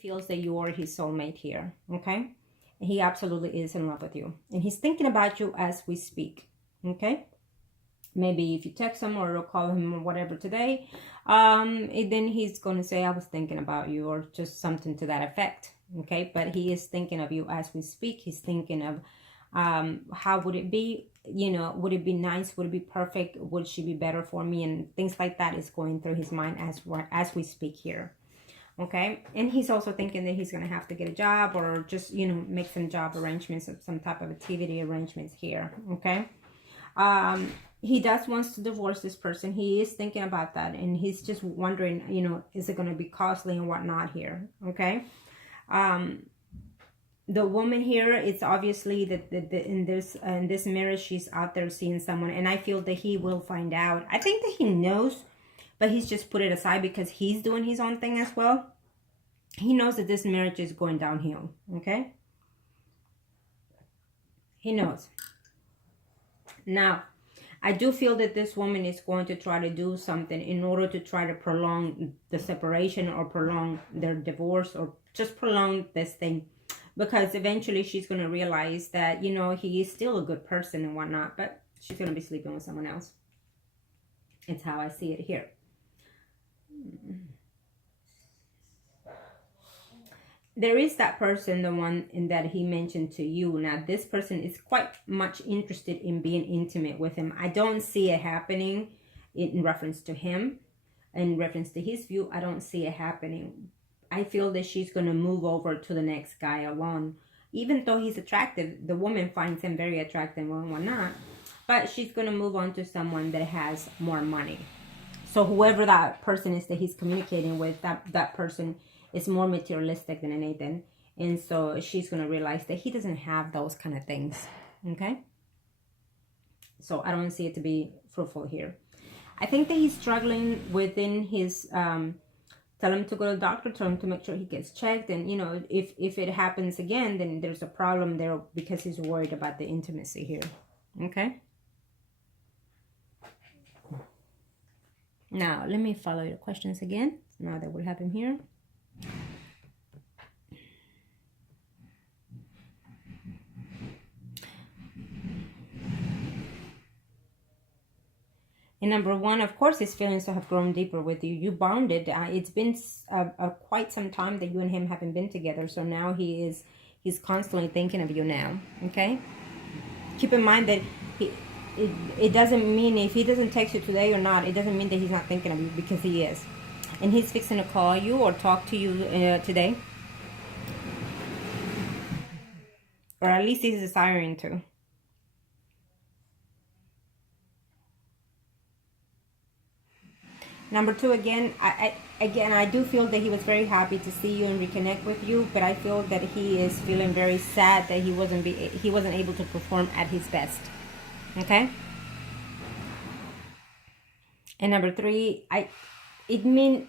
feels that you are his soulmate here, okay? He absolutely is in love with you. And he's thinking about you as we speak, okay? Maybe if you text him or call him or whatever today, then he's going to say, I was thinking about you, or just something to that effect, okay? But he is thinking of you as we speak. He's thinking of how would it be, you know, would it be nice, would it be perfect, would she be better for me, and things like that is going through his mind as we speak here, okay? And he's also thinking that he's going to have to get a job, or just, you know, make some job arrangements or some type of activity arrangements here, okay? He does wants to divorce this person. He is thinking about that, and he's just wondering, you know, is it going to be costly and whatnot here, okay? The woman here, it's obviously that in this marriage, she's out there seeing someone, and I feel that he will find out. I think that he knows, but he's just put it aside because he's doing his own thing as well. He knows that this marriage is going downhill, okay? He knows. Now, I do feel that this woman is going to try to do something in order to try to prolong the separation, or prolong their divorce, or just prolong this thing. Because eventually she's going to realize that, you know, he is still a good person and whatnot, but she's going to be sleeping with someone else. It's how I see it here. There is that person, the one in that he mentioned to you. Now, this person is quite much interested in being intimate with him. I don't see it happening in reference to him. In reference to his view, I don't see it happening. I feel that she's going to move over to the next guy alone. Even though he's attractive, the woman finds him very attractive and whatnot. But she's going to move on to someone that has more money. So whoever that person is that he's communicating with, that person is more materialistic than anything. And so she's going to realize that he doesn't have those kind of things. Okay? So I don't see it to be fruitful here. I think that he's struggling within his... tell him to go to the doctor, tell him to make sure he gets checked. And, you know, if it happens again, then there's a problem there because he's worried about the intimacy here. Okay? Now, let me follow your questions again, now that we have him here. And number one, of course, his feelings have grown deeper with you. You bonded. It's been quite some time that you and him haven't been together. So now he's constantly thinking of you now. Okay? Keep in mind that it doesn't mean if he doesn't text you today or not, it doesn't mean that he's not thinking of you, because he is. And he's fixing to call you or talk to you today. Or at least he's desiring to. Number two, again, I do feel that he was very happy to see you and reconnect with you, but I feel that he is feeling very sad that he wasn't able to perform at his best. Okay? And number three, it really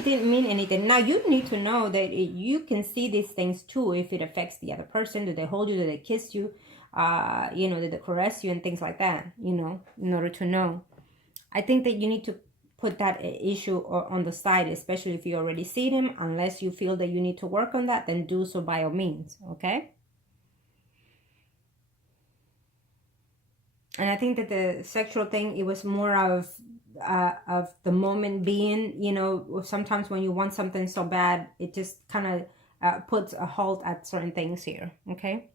didn't mean anything. Now, you need to know that you can see these things too if it affects the other person. Do they hold you? Do they kiss you? You know, do they caress you and things like that, you know, in order to know. I think that you need to put that issue on the side, especially if you already see him. Unless you feel that you need to work on that, then do so by all means, okay? And I think that the sexual thing, it was more of the moment being, you know, sometimes when you want something so bad, it just kind of puts a halt at certain things here, okay?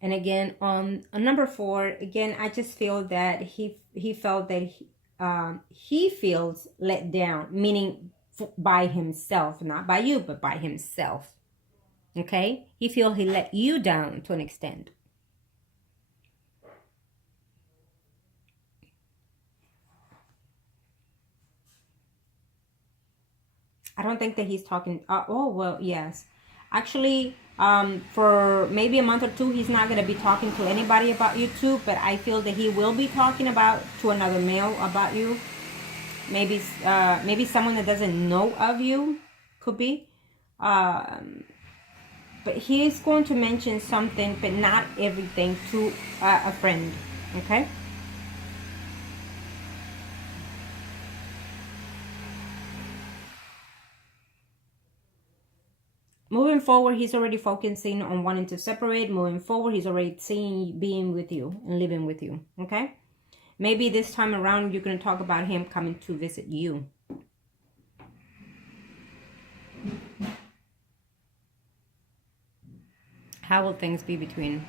And again, on number 4, again, I just feel that he felt that he feels let down, meaning by himself, not by you, but by himself. Okay? He feels he let you down to an extent. I don't think that he's talking... oh, well, yes. Actually... for maybe a month or 2, he's not going to be talking to anybody about you too, but I feel that he will be talking to another male about you. Maybe someone that doesn't know of you, could be. But he is going to mention something, but not everything, to a friend, okay? Moving forward, he's already focusing on wanting to separate. Moving forward, he's already seeing being with you and living with you, okay? Maybe this time around, you're going to talk about him coming to visit you. How will things be between?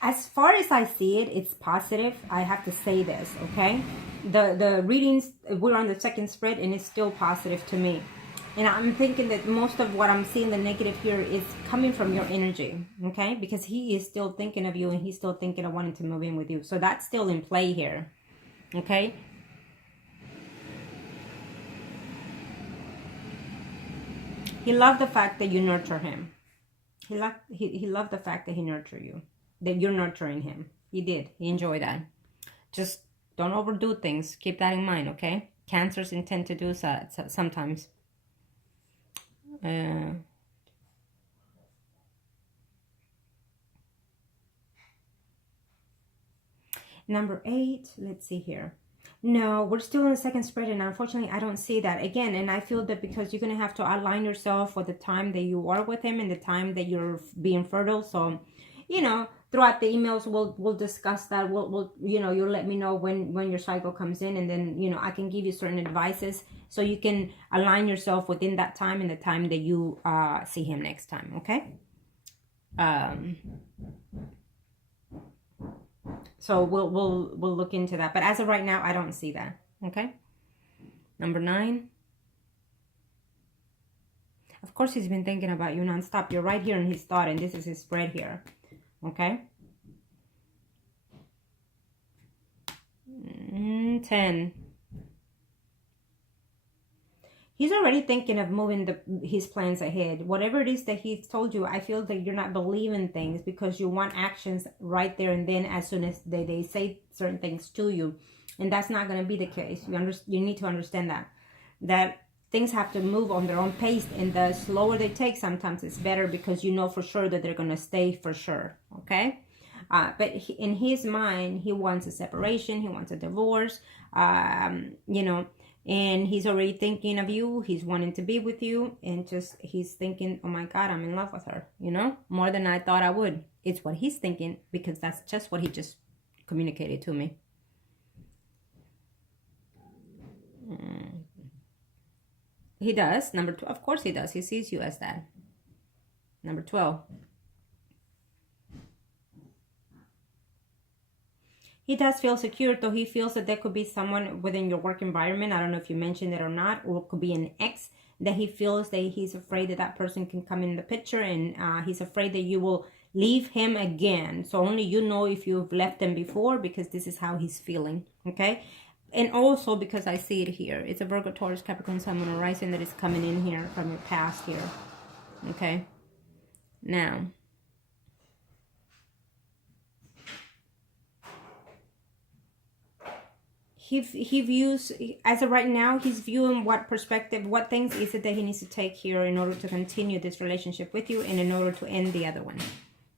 As far as I see it, it's positive. I have to say this, okay? The readings, we're on the second spread, and it's still positive to me. And I'm thinking that most of what I'm seeing, the negative here, is coming from your energy, okay? Because he is still thinking of you, and he's still thinking of wanting to move in with you. So that's still in play here, okay? He loved the fact that you nurture him. He loved the fact that he nurtured you, that you're nurturing him. He did. He enjoyed that. Just don't overdo things. Keep that in mind, okay? Cancers intend to do that sometimes. Number 8, let's see here. No, we're still in the second spread, and unfortunately I don't see that again. And I feel that because you're going to have to align yourself with the time that you are with him and the time that you're being fertile. So, you know, throughout the emails we'll discuss that. We'll you know, you'll let me know when your cycle comes in, and then, you know, I can give you certain advices so you can align yourself within that time and the time that you see him next time, okay? So we'll look into that. But as of right now, I don't see that. Okay. Number 9. Of course, he's been thinking about you nonstop. You're right here in his thought, and this is his spread here. Okay. 10. He's already thinking of moving his plans ahead. Whatever it is that he's told you, I feel that you're not believing things because you want actions right there and then as soon as they say certain things to you. And that's not going to be the case. You need to understand that things have to move on their own pace, and the slower they take, sometimes it's better because you know for sure that they're going to stay for sure. Okay? But in his mind, he wants a separation. He wants a divorce. You know, and he's already thinking of you. He's wanting to be with you, and just he's thinking, oh my God, I'm in love with her, you know, more than I thought I would. It's what he's thinking, because that's just what he just communicated to me. He does. Number 2, of course he does. He sees you as that. Number 12. He does feel secure, though he feels that there could be someone within your work environment. I don't know if you mentioned it or not, or it could be an ex that he feels that he's afraid that that person can come in the picture, and he's afraid that you will leave him again. So only you know if you've left him before, because this is how he's feeling, okay? And also because I see it here. It's a Virgo, Taurus, Capricorn, Sun, Moon, Rising that is coming in here from your past here, okay? Now, he views, as of right now, he's viewing what perspective, what things is it that he needs to take here in order to continue this relationship with you and in order to end the other one,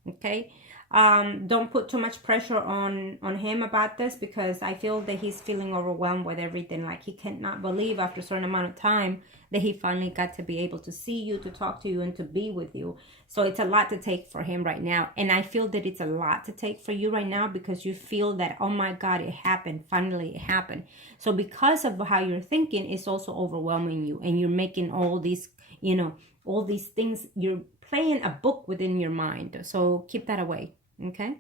okay? Don't put too much pressure on him about this, because I feel that he's feeling overwhelmed with everything. Like he cannot believe after a certain amount of time that he finally got to be able to see you, to talk to you, and to be with you. So it's a lot to take for him right now. And I feel that it's a lot to take for you right now, because you feel that, oh my God, it happened. Finally, it happened. So because of how you're thinking, it's also overwhelming you. And you're making all these, you know, all these things. You're playing a book within your mind. So keep that away. Okay?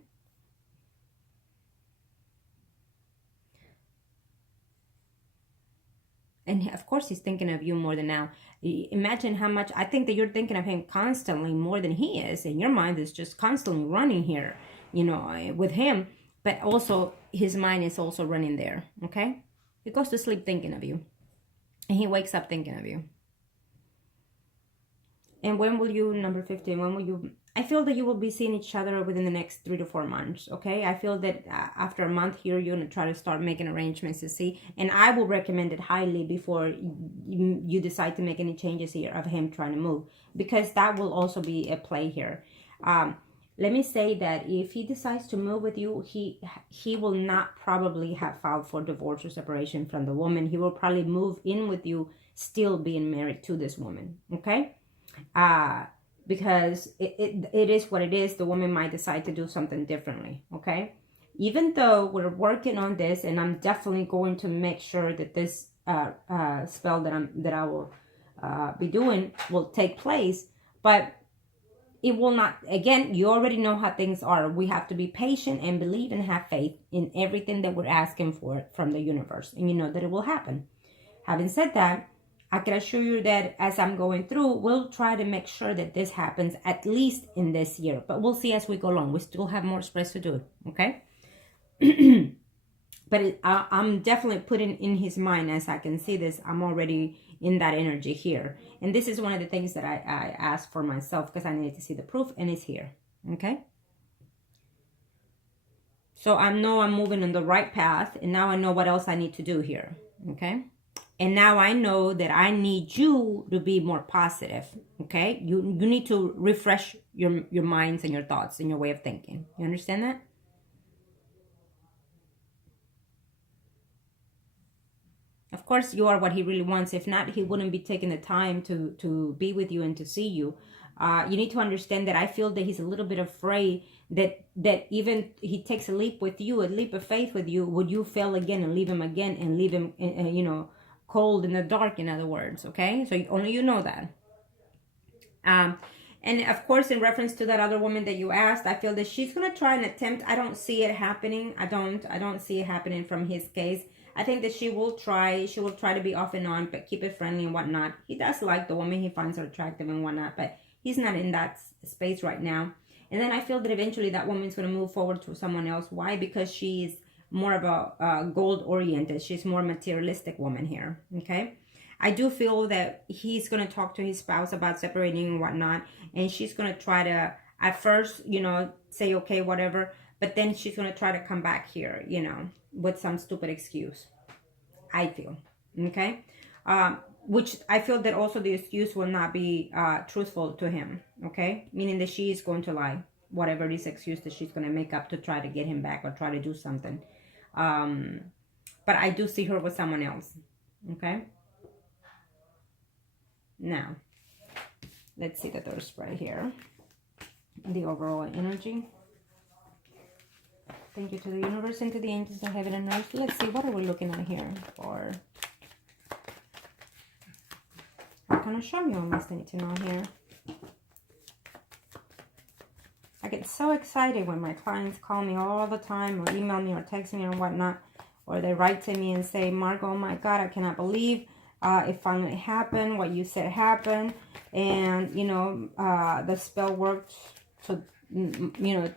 And of course, he's thinking of you more than now. Imagine how much, I think that you're thinking of him constantly more than he is. And your mind is just constantly running here, you know, with him. But also, his mind is also running there, okay? He goes to sleep thinking of you. And he wakes up thinking of you. And when will you, number 15, when will you I feel that you will be seeing each other within the next 3 to 4 months, okay? I feel that after a month here, you're going to try to start making arrangements to see. And I will recommend it highly before you decide to make any changes here of him trying to move. Because that will also be a play here. Let me say that if he decides to move with you, he will not probably have filed for divorce or separation from the woman. He will probably move in with you still being married to this woman, okay? Because it is what it is. The woman might decide to do something differently, okay? Even though we're working on this, and I'm definitely going to make sure that this spell that I will be doing will take place, but it will not. Again, you already know how things are. We have to be patient and believe and have faith in everything that we're asking for from the universe, and you know that it will happen. Having said that, I can assure you that as I'm going through, we'll try to make sure that this happens at least in this year. But we'll see as we go along. We still have more spreads to do, okay? But I'm definitely putting in his mind, as I can see this, I'm already in that energy here. And this is one of the things that I asked for myself because I needed to see the proof, and it's here, okay? So I know I'm moving on the right path, and now I know what else I need to do here, okay? And now I know that I need you to be more positive, okay? You need to refresh your minds and your thoughts and your way of thinking. You understand that? Of course, you are what he really wants. If not, he wouldn't be taking the time to be with you and to see you. You need to understand that I feel that he's a little bit afraid that even he takes a leap with you, a leap of faith with you, would you fail again and leave him again and leave him, you know, cold in the dark, in other words, okay? So only you know that. And of course, in reference to that other woman that you asked, I feel that she's going to try and attempt. I don't see it happening. I don't see it happening from his case. I think that she will try to be off and on, but keep it friendly and whatnot. He does like the woman. He finds her attractive and whatnot, but he's not in that space right now. And then I feel that eventually that woman's going to move forward to someone else. Why? Because she's more of a gold-oriented. She's more materialistic woman here, okay? I do feel that he's going to talk to his spouse about separating and whatnot, and she's going to try to, at first, you know, say, okay, whatever, but then she's going to try to come back here, you know, with some stupid excuse, I feel, okay? Which I feel that also the excuse will not be truthful to him, okay? Meaning that she is going to lie, whatever this excuse that she's going to make up to try to get him back or try to do something. But I do see her with someone else, okay? Now, let's see the third spread here. The overall energy. Thank you to the universe and to the angels of heaven and earth. Let's see, what are we looking at here for? What kind of show me almost need to know here? I get so excited when my clients call me all the time or email me or text me or whatnot. Or they write to me and say, Margo, oh my God, I cannot believe it finally happened. What you said happened. And, you know, the spell worked. So, you know,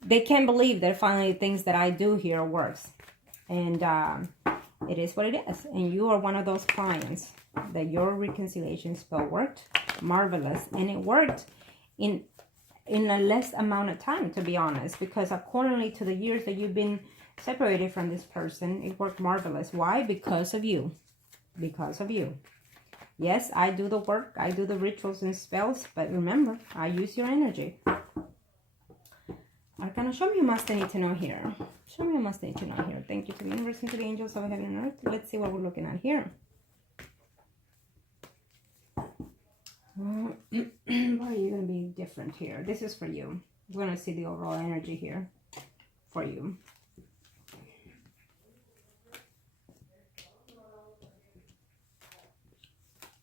they can't believe that finally things that I do here works. And it is what it is. And you are one of those clients that your reconciliation spell worked. Marvelous. And it worked in a less amount of time, to be honest. Because accordingly to the years that you've been separated from this person, it worked marvelous. Why? Because of you. Because of you. Yes, I do the work. I do the rituals and spells. But remember, I use your energy. Arcana, show me a must I need to know here. Show me a must I need to know here. Thank you to the universe and to the angels of heaven and earth. Let's see what we're looking at here. Why are you going to be different here? This is for you. We're going to see the overall energy here for you.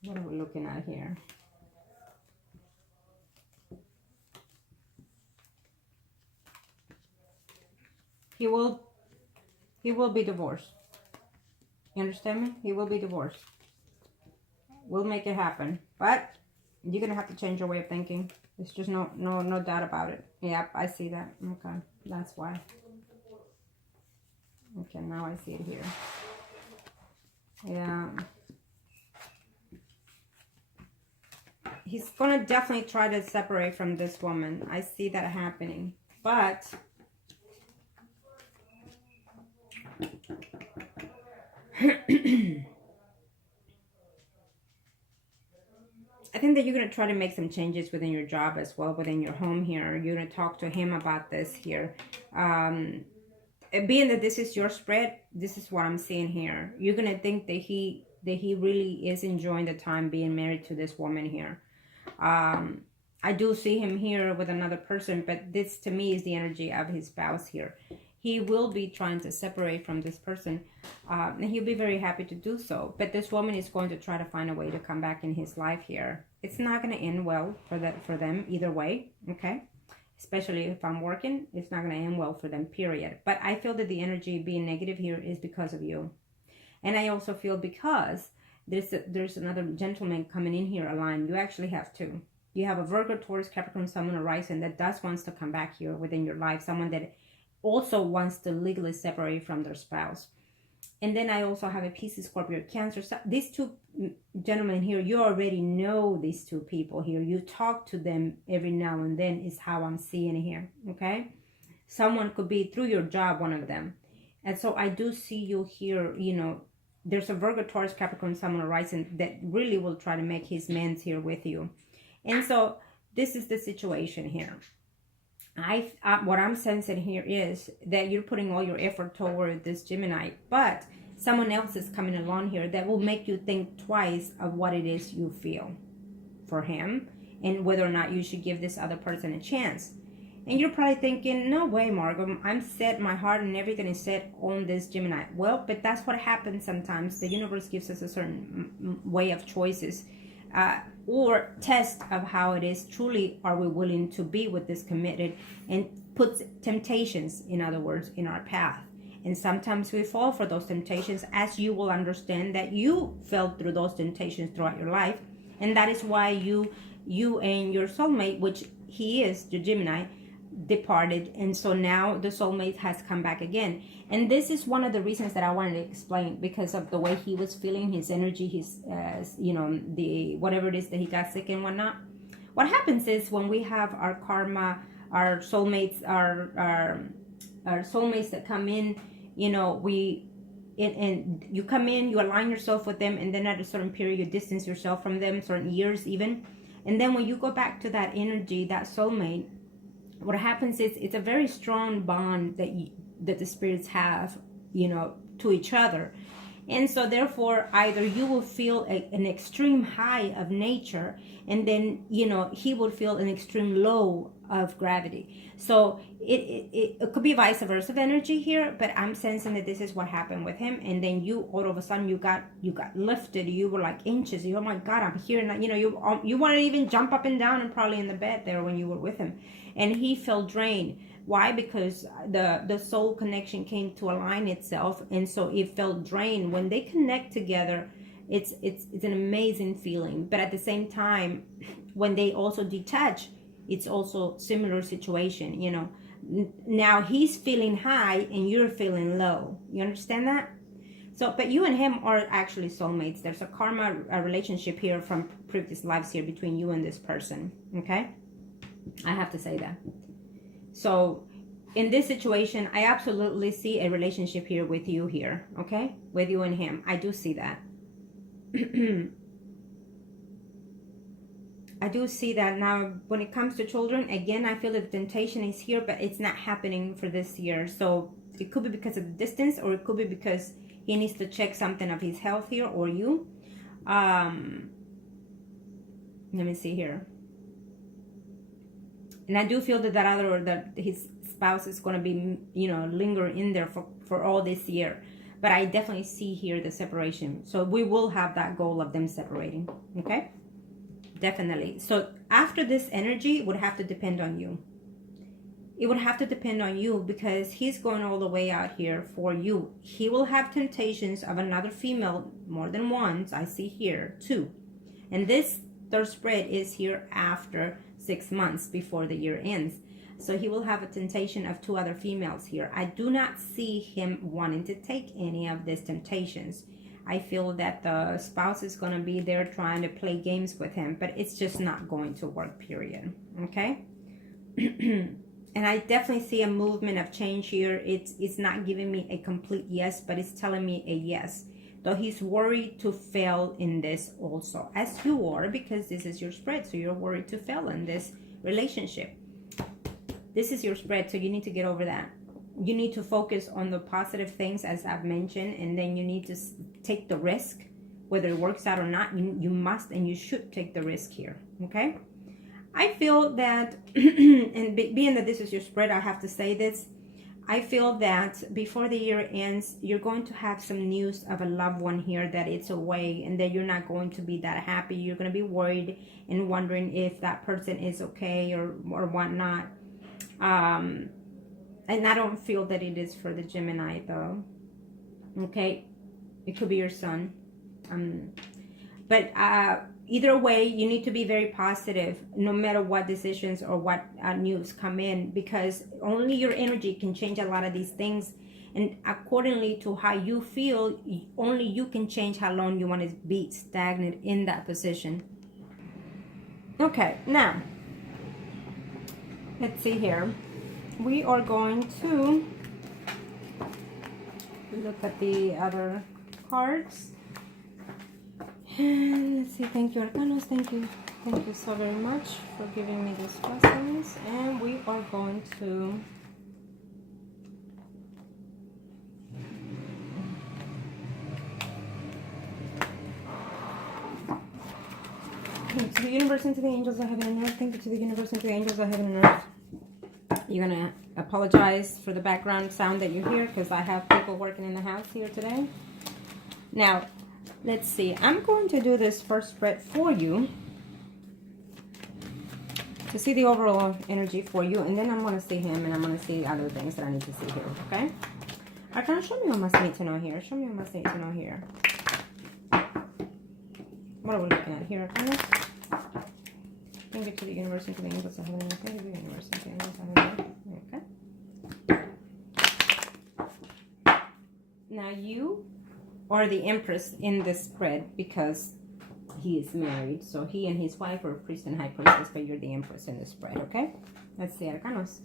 What are we looking at here? He will be divorced. You understand me? He will be divorced. We'll make it happen. But you're going to have to change your way of thinking. There's just no doubt about it. Yep, I see that. Okay, that's why. Okay, now I see it here. Yeah. He's going to definitely try to separate from this woman. I see that happening. But I think that you're going to try to make some changes within your job as well, within your home here. You're going to talk to him about this here. Being that this is your spread, this is what I'm seeing here. You're going to think that he really is enjoying the time being married to this woman here. I do see him here with another person, but this to me is the energy of his spouse here. He will be trying to separate from this person, and he'll be very happy to do so. But this woman is going to try to find a way to come back in his life here. It's not going to end well for them either way, okay? Especially if I'm working, it's not going to end well for them, period. But I feel that the energy being negative here is because of you. And I also feel because there's another gentleman coming in here aligned. You actually have two. You have a Virgo, Taurus, Capricorn, Sun, Moon, Rising that wants to come back here within your life. Someone that also wants to legally separate from their spouse. And then I also have a Pisces, Scorpio, Cancer. So these two gentlemen here, you already know these two people here. You talk to them every now and then is how I'm seeing it here, okay? Someone could be through your job, one of them. And so I do see you here, you know, there's a Virgo, Taurus, Capricorn, Sun, Moon, Rising that really will try to make his amends here with you. And so this is the situation here. What I'm sensing here is that you're putting all your effort toward this Gemini, but someone else is coming along here that will make you think twice of what it is you feel for him and whether or not you should give this other person a chance. And you're probably thinking, no way, Margot, I'm set, my heart and everything is set on this Gemini. Well, but that's what happens sometimes. The universe gives us a certain way of choices. Or test of how it is truly are we willing to be with this committed, and puts temptations, in other words, in our path. And sometimes we fall for those temptations, as you will understand that you fell through those temptations throughout your life. And that is why you and your soulmate, which he is, the Gemini, departed, and so now the soulmate has come back again. And this is one of the reasons that I wanted to explain, because of the way he was feeling, his energy, his you know, the whatever it is that he got sick and whatnot. What happens is when we have our karma, our soulmates, our soulmates that come in, you know, and you come in, you align yourself with them, and then at a certain period you distance yourself from them, certain years even, and then when you go back to that energy, that soulmate, what happens is it's a very strong bond that the spirits have, you know, to each other. And so therefore, either you will feel an extreme high of nature, and then, you know, he will feel an extreme low of gravity. So it could be vice versa of energy here, but I'm sensing that this is what happened with him. And then you, all of a sudden, you got lifted. You were like inches. You, oh my God, I'm here. And, you know, you want to even jump up and down and probably in the bed there when you were with him. And he felt drained. Why? Because the soul connection came to align itself, and so it felt drained. When they connect together, it's an amazing feeling. But at the same time, when they also detach, it's also similar situation. You know, now he's feeling high and you're feeling low. You understand that? So, but you and him are actually soulmates. There's a karma, a relationship here from previous lives here between you and this person. Okay, I have to say that. So in this situation, I absolutely see a relationship here with you here, okay? With you and him. I do see that. I do see that. Now, when it comes to children, again, I feel that the temptation is here, but it's not happening for this year. So it could be because of the distance, or it could be because he needs to check something of his health here, or you. Let me see here. And I do feel that his spouse is going to be, you know, linger in there for all this year. But I definitely see here the separation. So we will have that goal of them separating. Okay? Definitely. So after this energy, it would have to depend on you. It would have to depend on you, because he's going all the way out here for you. He will have temptations of another female more than once. I see here, 2. And this third spread is here after 6 months before the year ends. So he will have a temptation of 2 other females here. I do not see him wanting to take any of these temptations. I feel that the spouse is going to be there trying to play games with him, but it's just not going to work, period. Okay? And I definitely see a movement of change here. It's not giving me a complete yes, but it's telling me a yes. Though he's worried to fail in this also, as you are, because this is your spread. So you're worried to fail in this relationship. This is your spread, so you need to get over that. You need to focus on the positive things, as I've mentioned, and then you need to take the risk. Whether it works out or not, you must and you should take the risk here, okay? I feel that, and being that this is your spread, I have to say this. I feel that before the year ends, you're going to have some news of a loved one here that it's away and that you're not going to be that happy. You're going to be worried and wondering if that person is okay or whatnot. And I don't feel that it is for the Gemini, though. Okay? It could be your son. But either way, you need to be very positive no matter what decisions or what news come in, because only your energy can change a lot of these things. And accordingly to how you feel, only you can change how long you want to be stagnant in that position. Okay, now, let's see here. We are going to look at the other cards. And let's see, thank you, Arcanos, thank you so very much for giving me these lessons. And we are going to to the universe and to the angels of heaven and earth. Thank you to the universe and to the angels of heaven and earth. You're gonna apologize for the background sound that you hear, because I have people working in the house here today. Now, let's see. I'm going to do this first spread for you to see the overall energy for you, and then I'm going to see him, and I'm going to see other things that I need to see here, okay? Arcana, show me what must need to know here. Show me what must need to know here. What are we looking at here, Arcana? Thank you to the universe and to the angels of heaven. Thank you to the universe and to the angels of heaven. Okay. Now you or the Empress in this spread, because he is married. So he and his wife are priest and high priestess, but you're the Empress in the spread, okay? Let's see, Arcanos.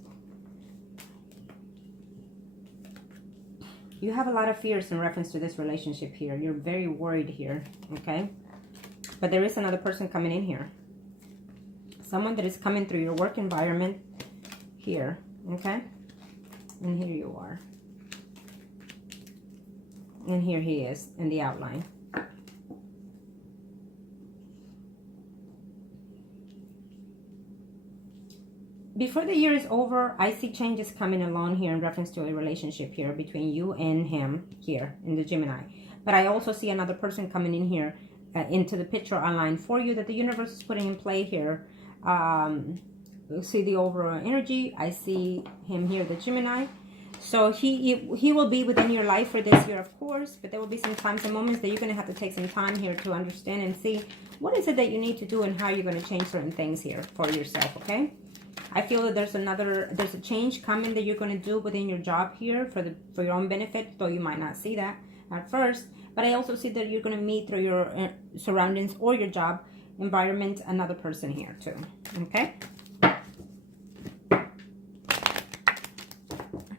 You have a lot of fears in reference to this relationship here. You're very worried here, okay? But there is another person coming in here. Someone that is coming through your work environment here, okay? And here you are. And here he is in the outline. Before the year is over, I see changes coming along here in reference to a relationship here between you and him here in the Gemini. But I also see another person coming in here into the picture outline for you that the universe is putting in play here. You see the overall energy. I see him here, the Gemini. So he will be within your life for this year, of course, but there will be some times and moments that you're going to have to take some time here to understand and see what is it that you need to do and how you're going to change certain things here for yourself, okay? I feel that there's a change coming that you're going to do within your job here for your own benefit, though you might not see that at first. But I also see that you're going to meet through your surroundings or your job environment another person here too, okay?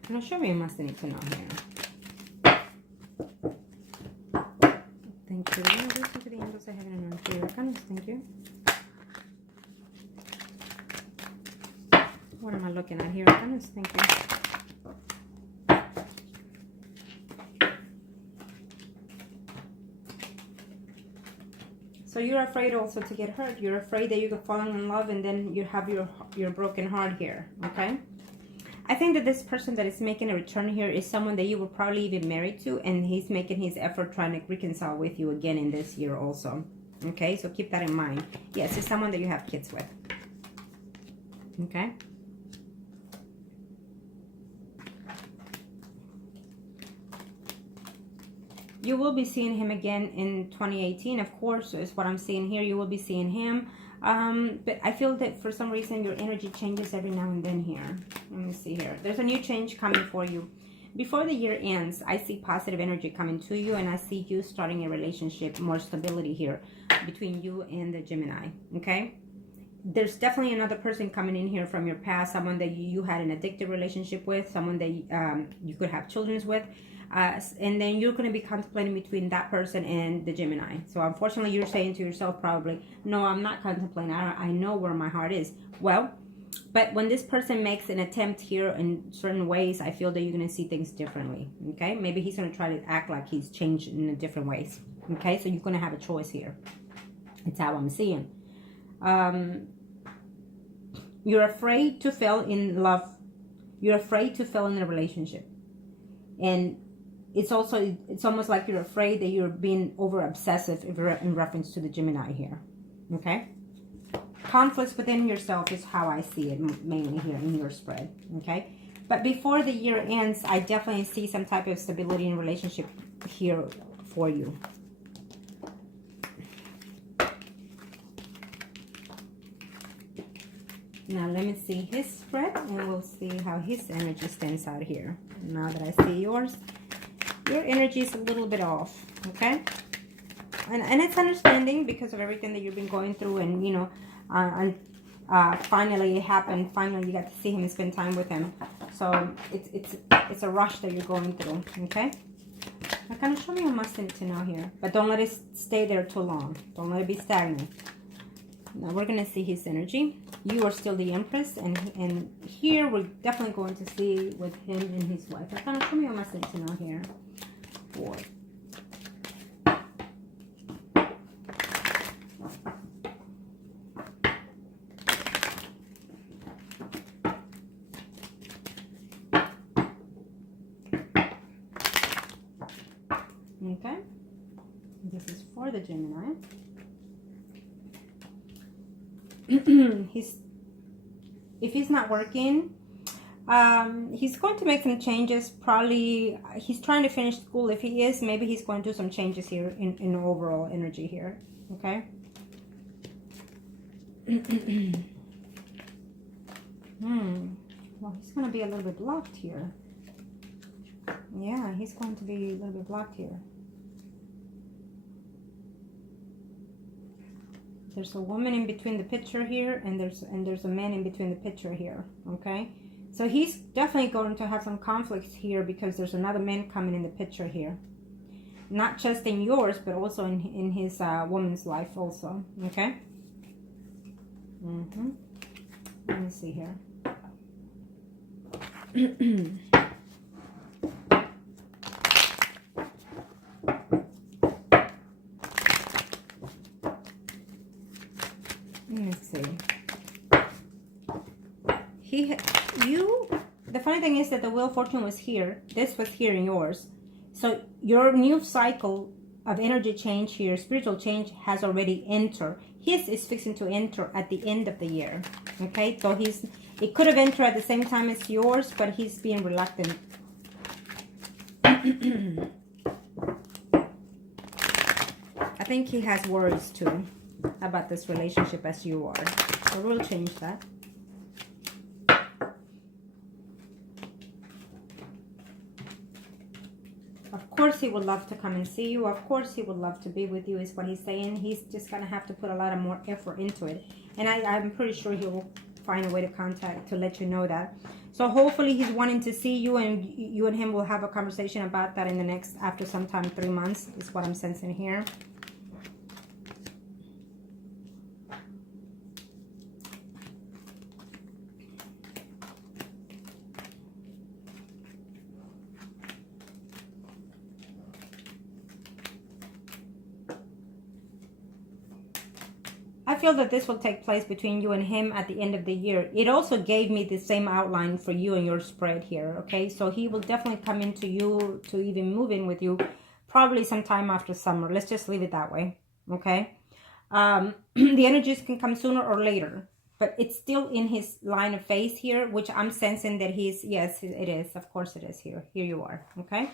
Now show me what must need to know here. Thank you. Listen to the angels of heaven and earth. For your kindness, thank you. What am I looking at here? Kindness, thank you. So you're afraid also to get hurt. You're afraid that you're falling in love and then you have your broken heart here, okay? I think that this person that is making a return here is someone that you were probably even married to, and he's making his effort trying to reconcile with you again in this year also. Okay, so keep that in mind. Yes, it's someone that you have kids with. Okay. You will be seeing him again in 2018, of course, is what I'm seeing here. You will be seeing him. But I feel that for some reason your energy changes every now and then here. Let me see here. There's a new change coming for you. before the year ends, I see positive energy coming to you, and I see you starting a relationship, more stability here between you and the Gemini, okay? There's definitely another person coming in here from your past, someone that you had an addictive relationship with, someone that you could have children with, and then you're going to be contemplating between that person and the Gemini. So unfortunately, you're saying to yourself probably, no, I'm not contemplating. I know where my heart is. Well, but when this person makes an attempt here in certain ways, I feel that you're going to see things differently, okay? Maybe he's going to try to act like he's changed in a different ways, okay? So you're going to have a choice here. It's how I'm seeing. You're afraid to fall in love. You're afraid to fall in a relationship. And it's almost like you're afraid that you're being over obsessive in reference to the Gemini here, okay? Conflicts within yourself is how I see it mainly here in your spread, okay? But before the year ends, I definitely see some type of stability in relationship here for you. Now let me see his spread, and we'll see how his energy stands out here. Now that I see yours, your energy is a little bit off, okay? And it's understanding because of everything that you've been going through, and you know, finally it happened. Finally, you got to see him and spend time with him. So it's a rush that you're going through, okay? Now, kind of show me a must to know here, but don't let it stay there too long. Don't let it be stagnant. Now we're gonna see his energy. You are still the Empress, and here we're definitely going to see with him and his wife. Now, kind of show me a must to know here. For okay, this is for the Gemini. If he's not working, he's going to make some changes. Probably he's trying to finish school. If he is, maybe he's going to do some changes here in overall energy here, okay? Well, he's going to be a little bit blocked here. Yeah, he's going to be a little bit blocked here. There's a woman in between the picture here, and there's a man in between the picture here, okay? So he's definitely going to have some conflicts here because there's another man coming in the picture here. Not just in yours, but also in his woman's life also, okay? Let me see here. Let's see. The funny thing is that the Wheel of Fortune was here. This was here in yours. So your new cycle of energy change here, spiritual change, has already entered. His is fixing to enter at the end of the year. Okay, so it could have entered at the same time as yours, but he's being reluctant. I think he has worries too about this relationship as you are. So we'll change that. Of course he would love to come and see you. Of course he would love to be with you is what he's saying. He's just going to have to put a lot of more effort into it. And I'm pretty sure he will find a way to let you know that. So hopefully he's wanting to see you, and you and him will have a conversation about that in the next, after sometime 3 months is what I'm sensing here. I feel that this will take place between you and him at the end of the year. It also gave me the same outline for you and your spread here, okay? So he will definitely come into you to even move in with you probably sometime after summer. Let's just leave it that way, okay? The energies can come sooner or later, but it's still in his line of face here, which I'm sensing that yes, it is. Of course it is here. Here you are, okay?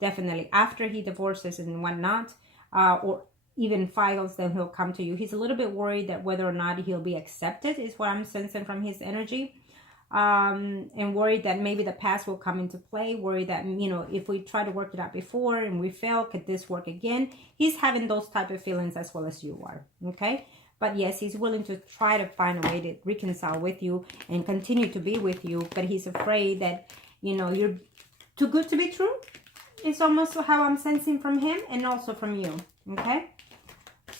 Definitely. After he divorces and whatnot, or even files, then he'll come to you. He's a little bit worried that whether or not he'll be accepted is what I'm sensing from his energy. and worried that maybe the past will come into play, worried that, you know, if we try to work it out before and we fail, could this work again? He's having those type of feelings as well as you are, okay? But yes, he's willing to try to find a way to reconcile with you and continue to be with you, but he's afraid that, you know, you're too good to be true. It's almost how I'm sensing from him and also from you, okay?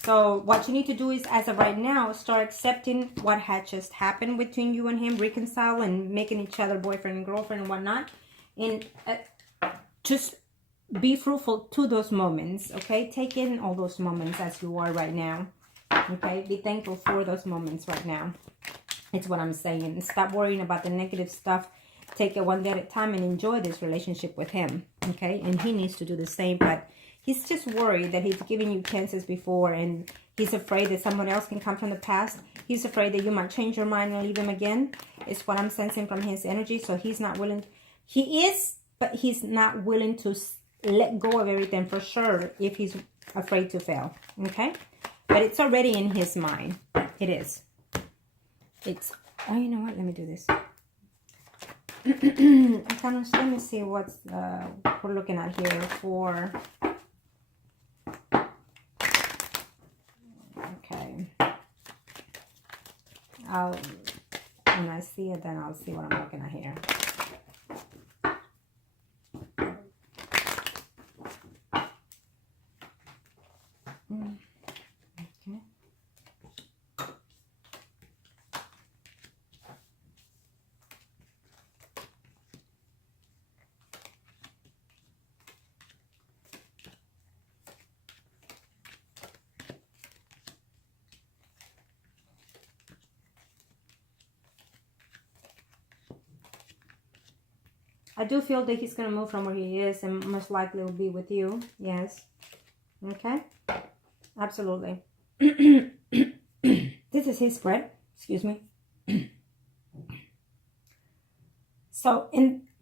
So what you need to do is, as of right now, start accepting what had just happened between you and him, reconcile and making each other boyfriend and girlfriend and whatnot. And just be fruitful to those moments, okay? Take in all those moments as you are right now, okay? Be thankful for those moments right now. It's what I'm saying. Stop worrying about the negative stuff. Take it one day at a time and enjoy this relationship with him, okay? And he needs to do the same, but he's just worried that he's giving you chances before, and he's afraid that someone else can come from the past. He's afraid that you might change your mind and leave him again. It's what I'm sensing from his energy. So he's not willing. He is, but he's not willing to let go of everything for sure if he's afraid to fail, okay? But it's already in his mind. It is. It's, oh, you know what? Let me do this. Let me see what's we're looking at here for... Okay, when I see it, then I'll see what I'm looking at here. Okay. I do feel that he's going to move from where he is and most likely will be with you. Yes. Okay. Absolutely. This is his spread. Excuse me. So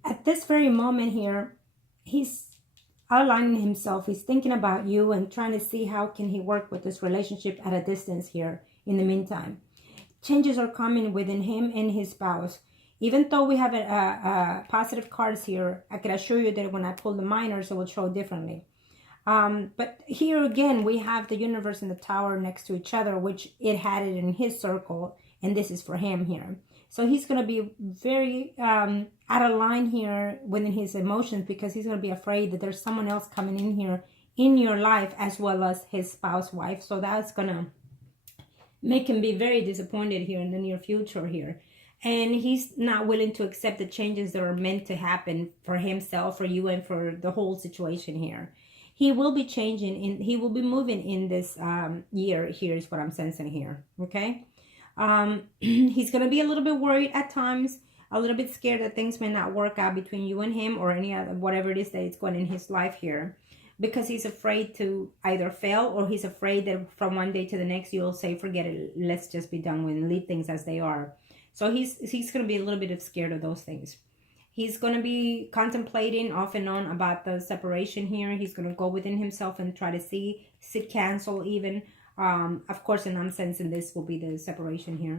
at this very moment here, he's outlining himself. He's thinking about you and trying to see how can he work with this relationship at a distance here in the meantime. Changes are coming within him and his spouse. Even though we have a positive cards here, I can assure you that when I pull the minors, it will show differently. But here again, we have the universe and the tower next to each other, which it had it in his circle, and this is for him here. So he's going to be very out of line here within his emotions, because he's going to be afraid that there's someone else coming in here in your life as well as his spouse wife. So that's going to make him be very disappointed here in the near future here. And he's not willing to accept the changes that are meant to happen for himself, for you, and for the whole situation here. He will be changing, he will be moving in this year. Here's what I'm sensing here, okay? He's going to be a little bit worried at times, a little bit scared that things may not work out between you and him, or any other, whatever it is that is going in his life here. Because he's afraid to either fail, or he's afraid that from one day to the next, you'll say, forget it, let's just be done with and leave things as they are. So he's going to be a little bit scared of those things. He's going to be contemplating off and on about the separation here. He's going to go within himself and try to see cancel even. Of course, and I'm sensing this will be the separation here.